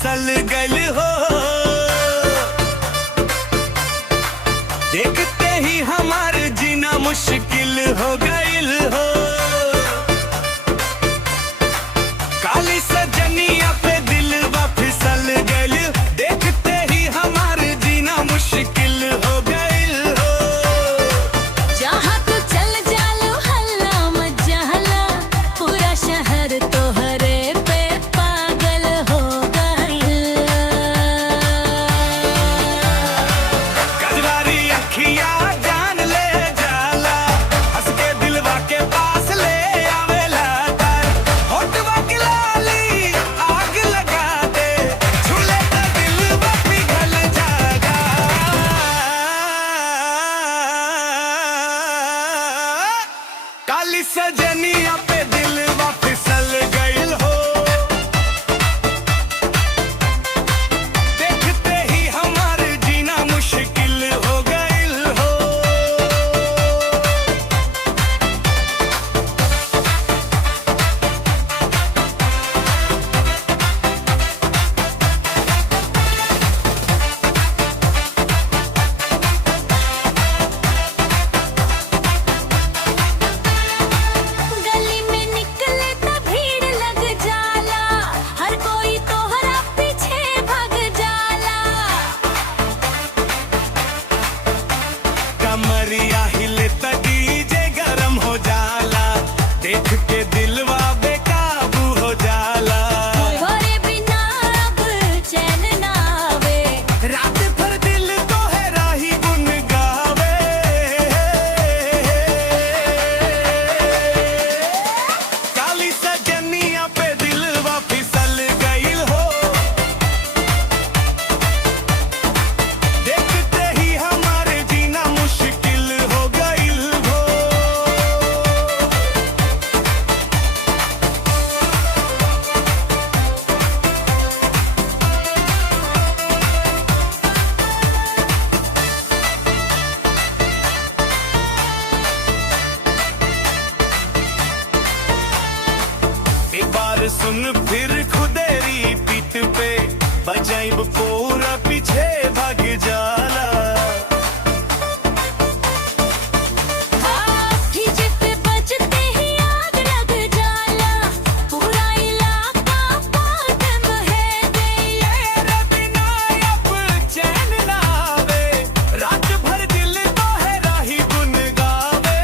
फिसल गल हो। देखते ही हमार जीना मुश्किल हो गइल हो। काली सजनिया पे दिलवा फिसल गल, देखते ही हमार जीना मुश्किल हो गइल हो। जहाँ तू चल जालो हल्ला मचला, पूरा शहर तोहरे पे पागल हो गइल। कजरारी अखियाँ जान ले जाला, हंस के दिलवा के पास ले आवेला कर। होठवा की लाली आग लगा दे, छूले तो दिलवा पिघल जाएगा। काली सजनिया पे दिलवा फिसल गइल हो। देखते ही हमार जीना मुश्किल हो गइल हो। गली में निकले तो भीड़ लग जाला, हर कोई तोहरा पीछे भाग जाला। कमरिया हिले त डीजे गरम हो जाला, देख के दिलवा बेकाबू हो जाला। तोरे बिना अब चैन ना आवे, रात भर दिल तो है राही गुन गावे। काली सजनिया पे दिलवा फिसल गइल हो। देखते ही हमारे जीना मुश्किल हो गइल हो। एक बार सुन फिर खुदेरी पीठ पे बजाइब पूरा पीछे भाग जाला। डीजे पे बजते ही आग लग जाला, पूरा इलाका पागल है दे। तेरे बिना अब चैन ना आवे, रात भर दिल तो है राही गुन गावे।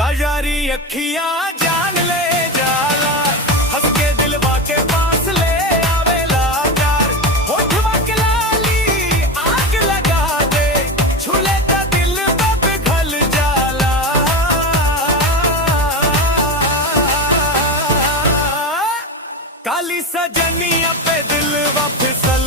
कजरारी अखियाँ जान ले जाला, हंस के दिलवा के पास ले आवेला प्यार। होठवा की लाली आग लगा दे, छूले तो दिलवा पिघल जाला। काली सजनिया पे दिलवा फिसल